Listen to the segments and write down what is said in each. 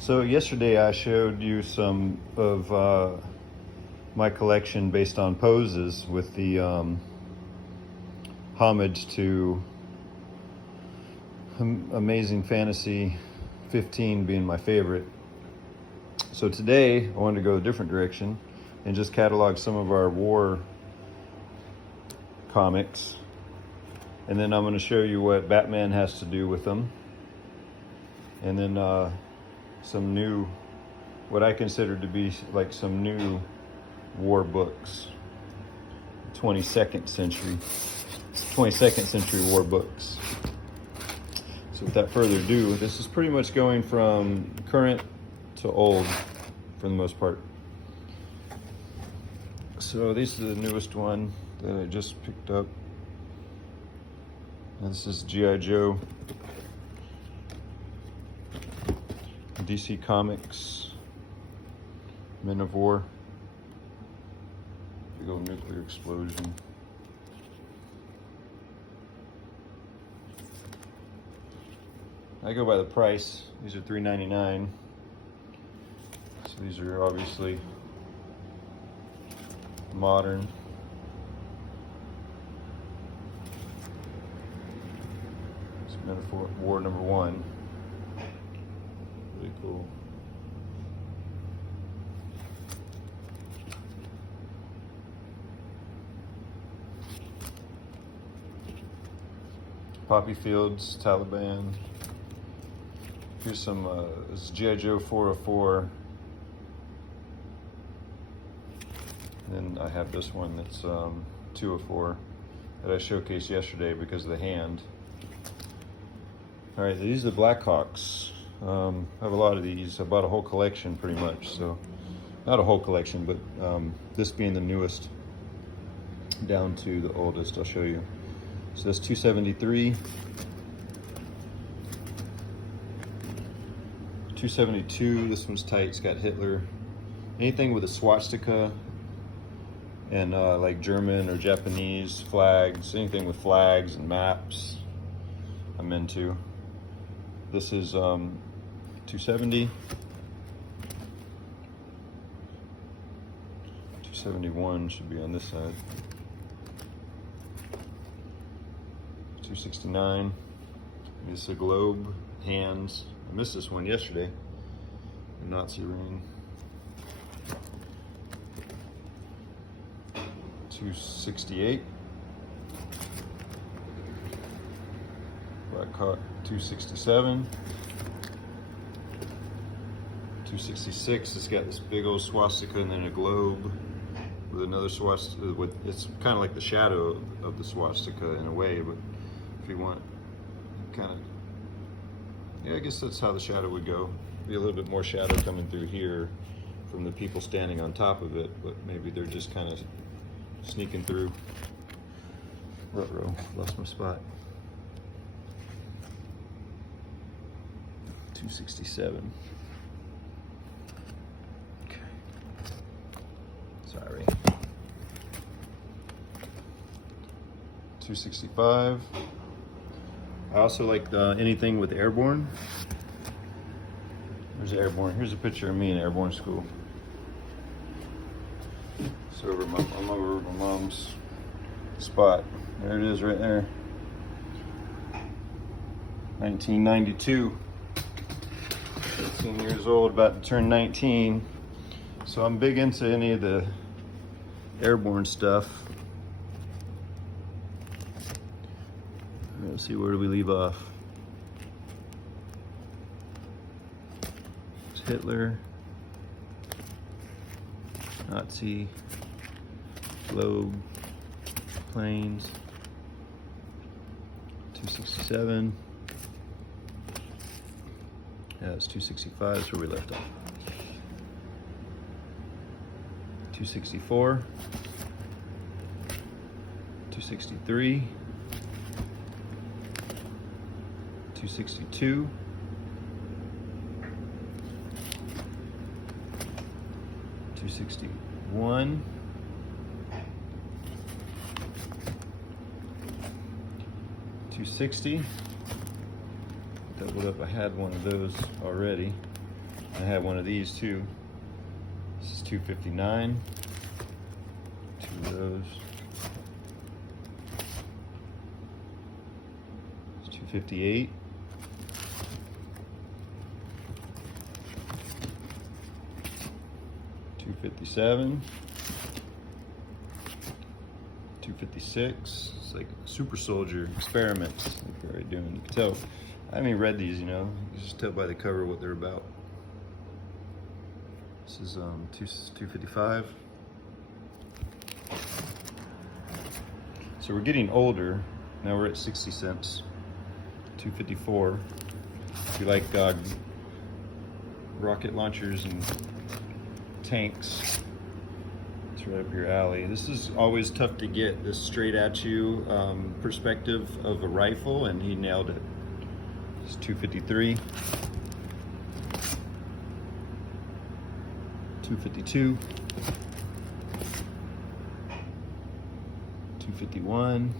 So yesterday I showed you some of my collection based on poses with the homage to Amazing Fantasy 15 being my favorite. So today I wanted to go a different direction and just catalog some of our war comics. And then I'm going to show you what Batman has to do with them. And then some new, what I consider to be like some new war books. 22nd century war books. So without further ado, this is pretty much going from current to old for the most part. So this is the newest one that I just picked up. And this is G.I. Joe. DC Comics, Men of War. Big old nuclear explosion. I go by the price. These are $3.99. So these are obviously modern. It's Men of War number 1. Really cool. Poppy Fields, Taliban. Here's some, this is G.I. Joe 404. And then I have this one that's 204 that I showcased yesterday because of the hand. All right, these are the Blackhawks. I have a lot of these. I bought a whole collection pretty much. So not a whole collection, but this being the newest down to the oldest, I'll show you. So that's 273. 272, this one's tight, it's got Hitler. Anything with a swastika and like German or Japanese flags, anything with flags and maps, I'm into. This is 270. 271 should be on this side. 269. This is a globe, hands. I missed this one yesterday. The Nazi ring. 268. Blackhawk 267. 266. It's got this big old swastika and then a globe with another swastika. It's kind of like the shadow of the swastika in a way, but if you want kind of, yeah, I guess that's how the shadow would go. Be a little bit more shadow coming through here from the people standing on top of it, but maybe they're just kind of sneaking through. Ruh-roh, lost my spot. 267. Okay. Sorry. 265. I also like anything with airborne. There's airborne. Here's a picture of me in airborne school. So I'm over my mom's spot. There it is right there. 1992. 18 years old, about to turn 19. So I'm big into any of the airborne stuff. Let's see, where do we leave off? It's Hitler, Nazi, globe, planes, 267. Yeah, it's 265, that's where we left off. 264, 263, 262, 261, 260. Doubled up, I had one of those already. I had one of these too. This is $2.59. Two of those. It's $2.58. $2.57. $2.56. It's like super soldier experiments. Like they're already doing. You can tell. I haven't even read these, you know. You can just tell by the cover what they're about. This is $2.55. So we're getting older. Now we're at 60 cents. $2.54. If you like rocket launchers and tanks, it's right up your alley. This is always tough to get, this straight at you perspective of a rifle, and he nailed it. It's $2.53. $2.52. $2.51.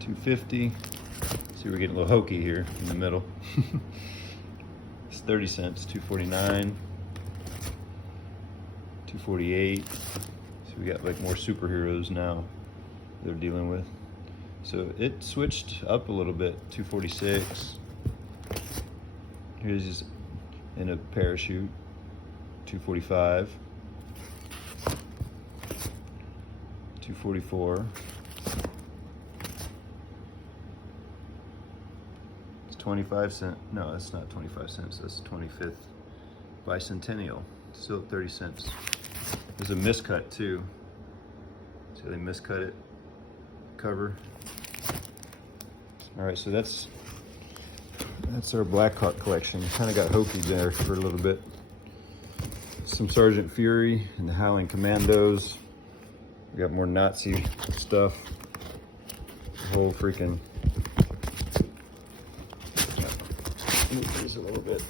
$2.50. See, we're getting a little hokey here in the middle. It's 30 cents. $2.49. $2.48. So we got like more superheroes now they're dealing with. So it switched up a little bit. $2.46. Here's just in a parachute. $2.45. $2.44. It's 25 cents. No, that's not 25 cents. That's 25th bicentennial. Still at 30 cents. There's a miscut too. So they miscut it. Cover. All right, so that's our Blackhawk collection. Kind of got hokey there for a little bit. Some Sgt Fury and the Howling Commandos. We got more Nazi stuff. The whole freaking. Move these a little bit.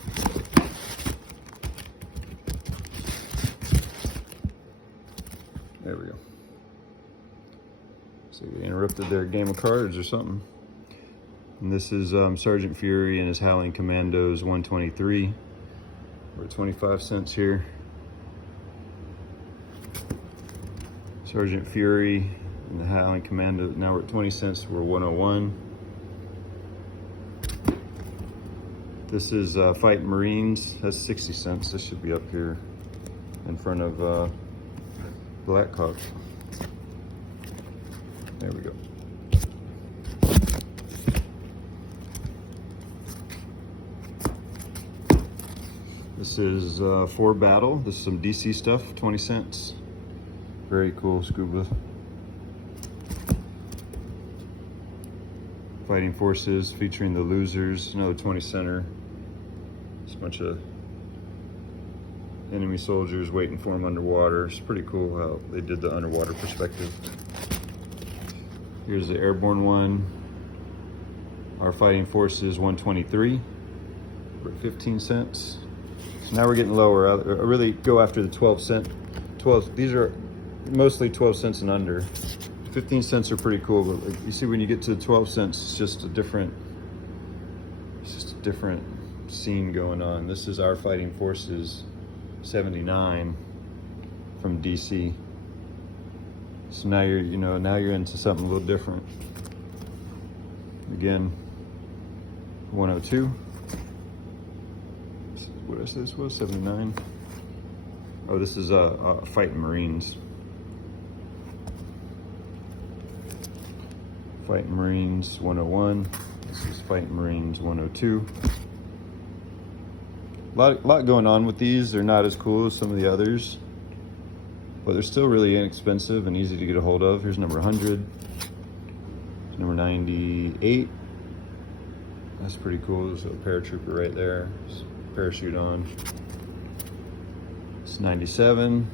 There we go. So we interrupted their game of cards or something. And this is Sgt Fury and his Howling Commandos 123. We're at 25 cents here. Sgt Fury and the Howling Commando, now we're at 20 cents, we're 101. This is Fighting Marines, that's 60 cents. This should be up here in front of Blackhawks. There we go. This is For Battle. This is some DC stuff, 20 cents. Very cool scuba. Fighting Forces featuring the Losers, another 20 center. Just a bunch of enemy soldiers waiting for them underwater. It's pretty cool how they did the underwater perspective. Here's the airborne one. Our Fighting Forces 123. We're at 15 cents. So now we're getting lower. I really go after the 12 cent. 12. These are mostly 12 cents and under. 15 cents are pretty cool, but like, you see when you get to 12 cents, it's just a different scene going on. This is Our Fighting Forces 79 from DC. So now you're into something a little different. Again, 102. What did I say this was? 79. Oh, this is Fighting Marines. Fighting Marines 101. This is Fighting Marines 102. A lot going on with these. They're not as cool as some of the others, but they're still really inexpensive and easy to get a hold of. Here's number 100. Here's number 98. That's pretty cool. There's a paratrooper right there. Just parachute on. It's 97.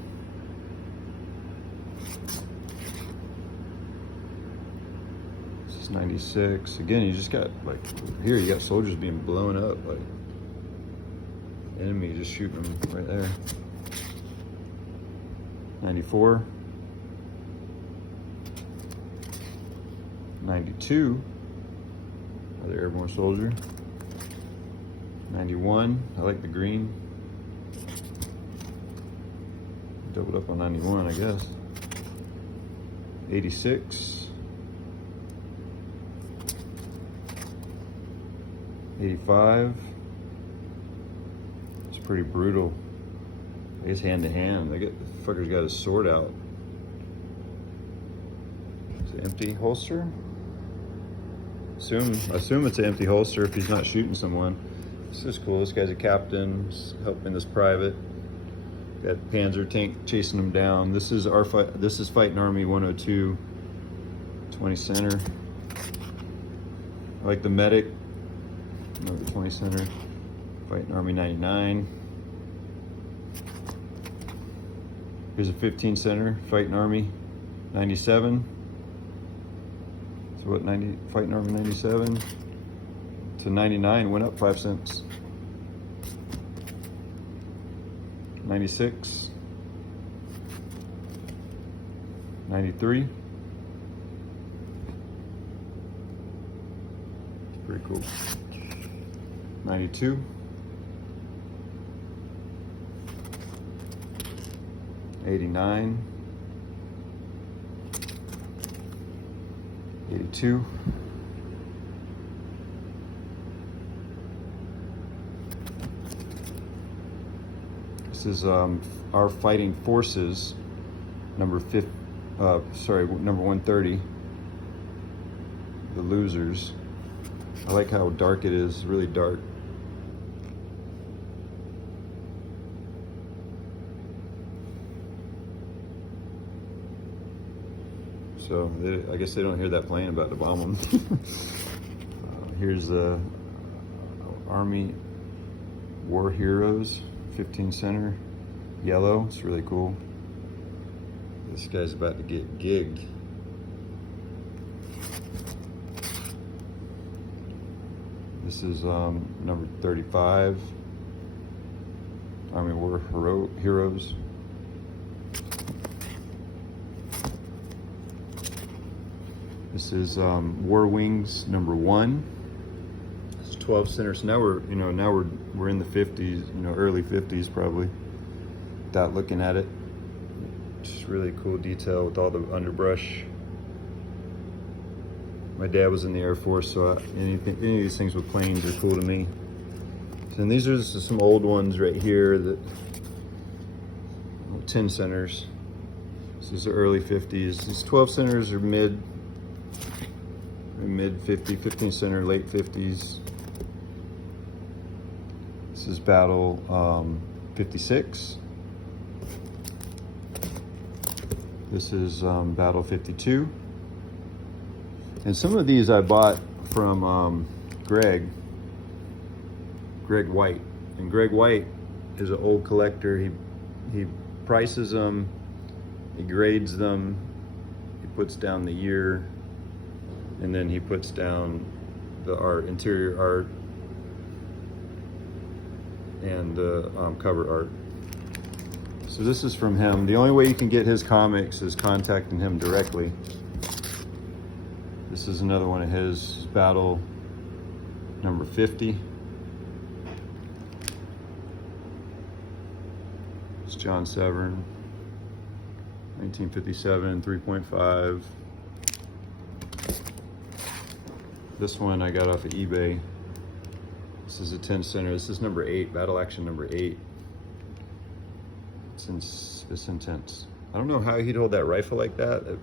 This is 96. Again, you just got like here. You got soldiers being blown up. Like enemy just shooting them right there. 94. 92. Another airborne soldier. 91, I like the green. Doubled up on 91, I guess. 86. 85. It's pretty brutal. I guess hand to hand. The fucker's got his sword out. It's an empty holster. Assume it's an empty holster if he's not shooting someone. This is cool. This guy's a captain. He's helping this private. Got Panzer tank chasing him down. This is our fight. This is Fighting Army 102, 20 center. I like the medic. Another 20 center. Fighting Army 99. Here's a 15 center. Fighting Army 97. So what? Fighting Army 97 to 99 went up 5 cents. 96, 93. It's pretty cool. 92. 89. 82. This is our Fighting Forces, number 130. The losers. I like how dark it is, really dark. So I guess they don't hear that plane about to bomb them. Here's the Army War Heroes, 15 center, yellow. It's really cool. This guy's about to get gigged. This is number 35, Army War Heroes. This is War Wings number 1. It's 12 center. So now we're in the 50s, early 50s probably. Without looking at it, just really cool detail with all the underbrush. My dad was in the Air Force, so any of these things with planes are cool to me. And these are just some old ones right here, that 10 centers. This is the early 50s. These 12 centers are mid 50, 15 center, late 50s. This is Battle 56. This is Battle 52. And some of these I bought from Greg White. And Greg White is an old collector. He prices them, he grades them, he puts down the year, and then he puts down the art, interior art, and the cover art. So this is from him. The only way you can get his comics is contacting him directly. This is another one of his, Battle number 50. It's John Severn, 1957, 3.5. This one I got off of eBay. This is a 10 center. This is number 8, Battle Action number 8. It's intense. I don't know how he'd hold that rifle like that.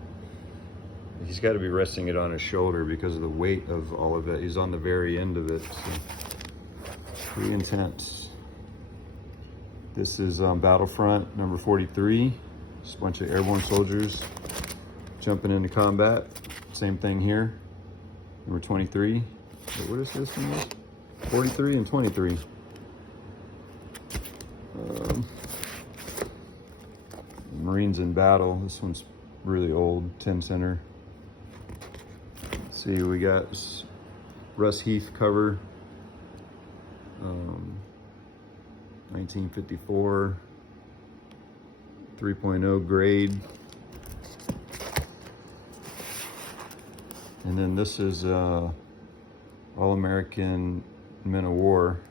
He's got to be resting it on his shoulder because of the weight of all of it. He's on the very end of it. So pretty intense. This is Battlefront number 43. Just a bunch of airborne soldiers jumping into combat. Same thing here. Number 23. Wait, what is this one? 43 and 23. Marines in Battle. This one's really old, 10 center. Let's see, we got Russ Heath cover, 1954, 3.0 grade. And then this is All-American Men of War,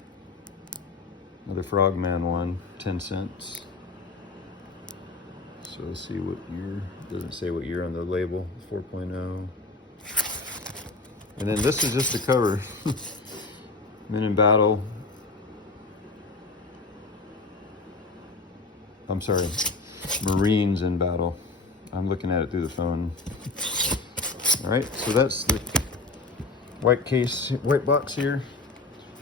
Another Frogman one, 10 cents. So let's see what year. Doesn't say what year on the label. 4.0. And then this is just a cover. Men in Battle. I'm sorry, Marines in Battle. I'm looking at it through the phone. All right, so that's the white case, white box here.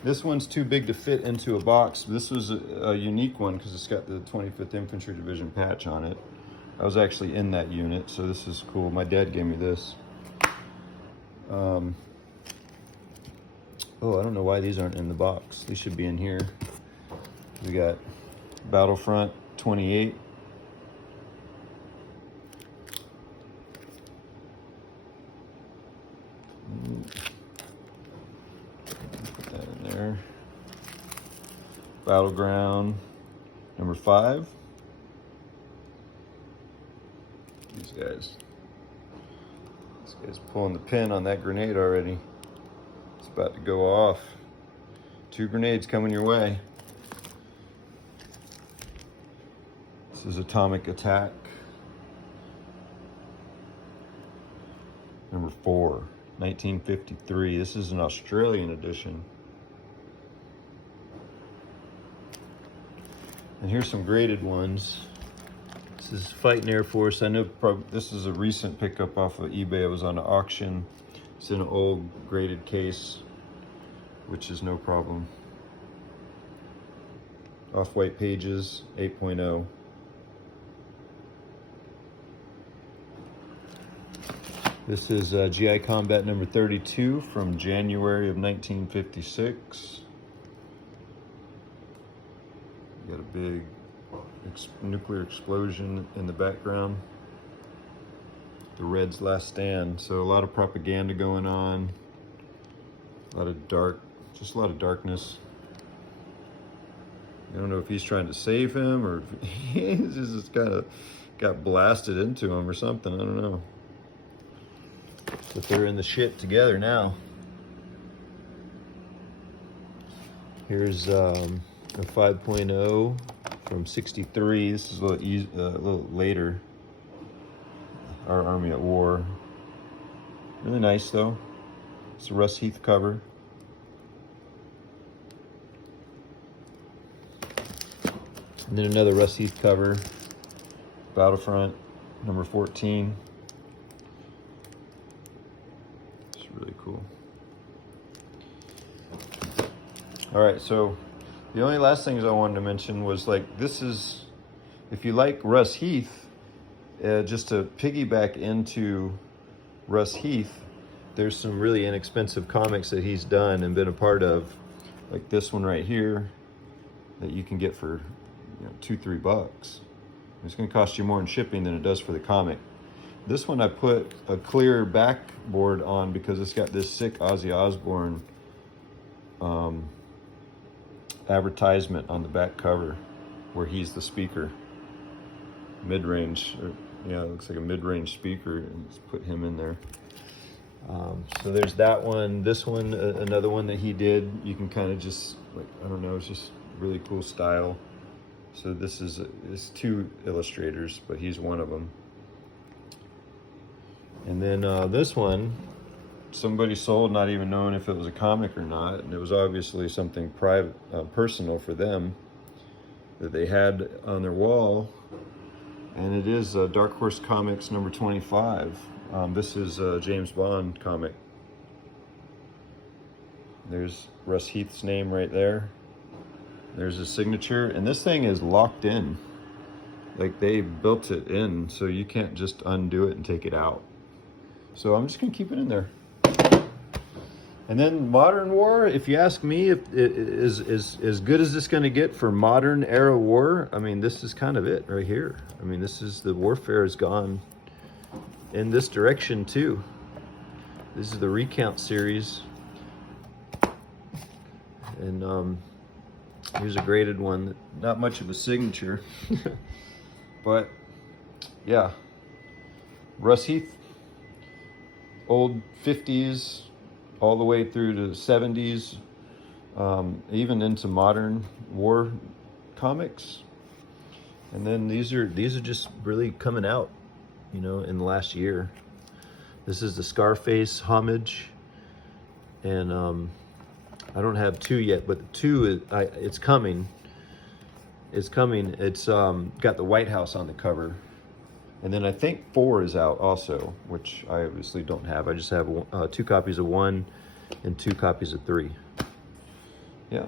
This one's too big to fit into a box. This was a unique one because it's got the 25th Infantry Division patch on it. I was actually in that unit, so this is cool. My dad gave me this. Oh, I don't know why these aren't in the box. These should be in here. We got Battlefront 28. Put that in there. Battleground number 5. These guys. This guy's pulling the pin on that grenade already. It's about to go off. 2 grenades coming your way. This is Atomic Attack. Number 4, 1953. This is an Australian edition. And here's some graded ones. This is Fighting Air Force. I know this is a recent pickup off of eBay. It was on an auction. It's in an old graded case, which is no problem. Off-white pages, 8.0. This is GI Combat number 32 from January of 1956. You got a big nuclear explosion in the background. The Reds' last stand. So a lot of propaganda going on. A lot of just a lot of darkness. I don't know if he's trying to save him or if he's just kind of got blasted into him or something. I don't know. But they're in the shit together now. Here's a 5.0 from 63. This is a little later. Our Army at War. Really nice though. It's a Russ Heath cover. And then another Russ Heath cover. Battlefront number 14. It's really cool. All right, so the only last things I wanted to mention was like, this is, if you like Russ Heath, just to piggyback into Russ Heath, there's some really inexpensive comics that he's done and been a part of, like this one right here that you can get for $2-3. It's going to cost you more in shipping than it does for the comic. This one I put a clear backboard on because it's got this sick Ozzy Osbourne advertisement on the back cover where he's the speaker. Mid-range, yeah, it looks like a mid-range speaker, and let's put him in there. So there's that one. This one, another one that he did. You can kind of just, like, I don't know, it's just really cool style. So this is, it's 2 illustrators, but he's one of them. And then this one, somebody sold not even knowing if it was a comic or not, and it was obviously something private, personal for them that they had on their wall. And it is Dark Horse Comics number 25. This is a James Bond comic. There's Russ Heath's name right there. There's his signature, and this thing is locked in. Like, they built it in, so you can't just undo it and take it out. So I'm just gonna keep it in there. And then Modern War, if you ask me, if it is as good as this gonna get for modern era war, I mean, this is kind of it right here. I mean, this is, the warfare has gone in this direction too. This is the Recount series. And here's a graded one, not much of a signature, but yeah. Russ Heath, old 50s, all the way through to 70s, even into modern war comics. And then these are just really coming out, you know, in the last year. This is the Scarface homage, and I don't have 2 yet, but the 2 it's coming. It's coming. It's got the White House on the cover, and then I think 4 is out also, which I obviously don't have. I just have 2 copies of 1 and 2 copies of 3. Yeah.